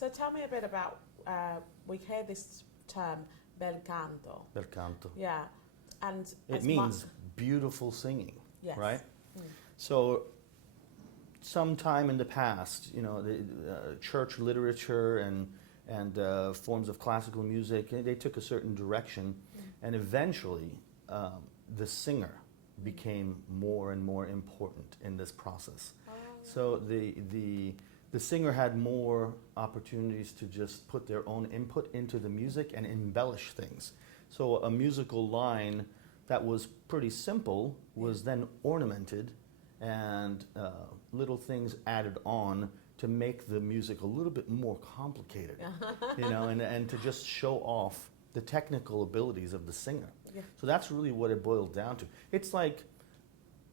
So tell me a bit about, we hear this term, Bel Canto. Bel Canto. Yeah. And it means beautiful singing, yes. right? Mm. So sometime in the past, you know, the church literature and forms of classical music, they took a certain direction, and eventually the singer became more and more important in this process. Oh, so the singer had more opportunities to just put their own input into the music and embellish things. So a musical line that was pretty simple was then ornamented and little things added on to make the music a little bit more complicated, you know, and to just show off the technical abilities of the singer. Yeah. So that's really what it boiled down to. It's like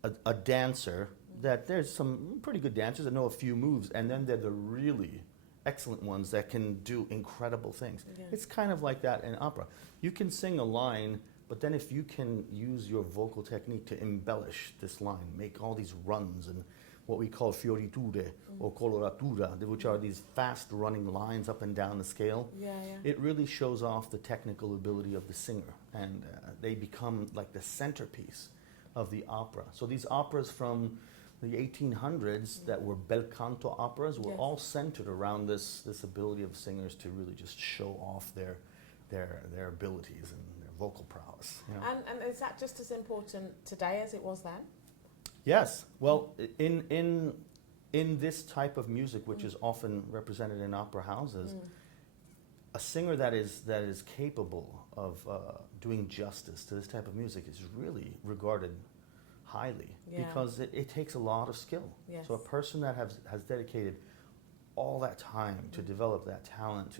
a dancer that there's some pretty good dancers that know a few moves, and then they're the really excellent ones that can do incredible things. Yeah. It's kind of like that in opera. You can sing a line, but then if you can use your vocal technique to embellish this line, make all these runs and what we call fioriture or coloratura, which are these fast running lines up and down the scale, it really shows off the technical ability of the singer, and they become like the centerpiece of the opera. So these operas from the 1800s that were Bel Canto operas were all centered around this ability of singers to really just show off their abilities and their vocal prowess. You know? And is that just as important today as it was then? Yes. Well, in this type of music, which is often represented in opera houses, a singer that is capable of doing justice to this type of music is really regarded highly because it takes a lot of skill. Yes. So a person that has dedicated all that time to develop that talent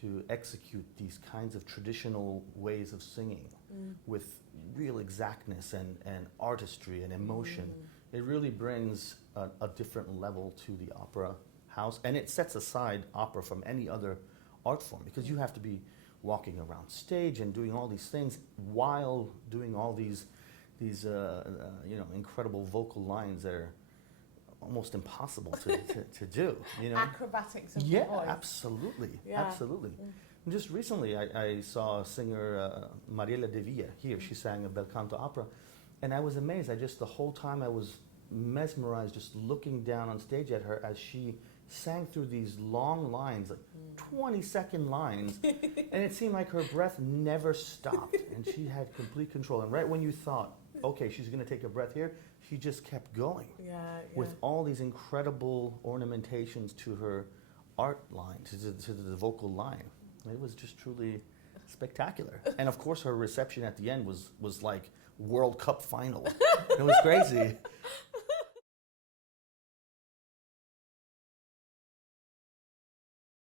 to execute these kinds of traditional ways of singing with real exactness and artistry and emotion, it really brings a different level to the opera house, and it sets aside opera from any other art form, because you have to be walking around stage and doing all these things while doing all these you know, incredible vocal lines that are almost impossible to do. You know, acrobatics of the voice. Absolutely, absolutely. And just recently, I saw a singer, Mariela de Villa, here. She sang a Bel Canto opera, and I was amazed. The whole time I was mesmerized, just looking down on stage at her as she sang through these long lines, like 20-second lines, and it seemed like her breath never stopped, and she had complete control. And right when you thought, okay, she's going to take a breath here, she just kept going with all these incredible ornamentations to her art line, to the vocal line. It was just truly spectacular. And of course, her reception at the end was like World Cup final. It was crazy.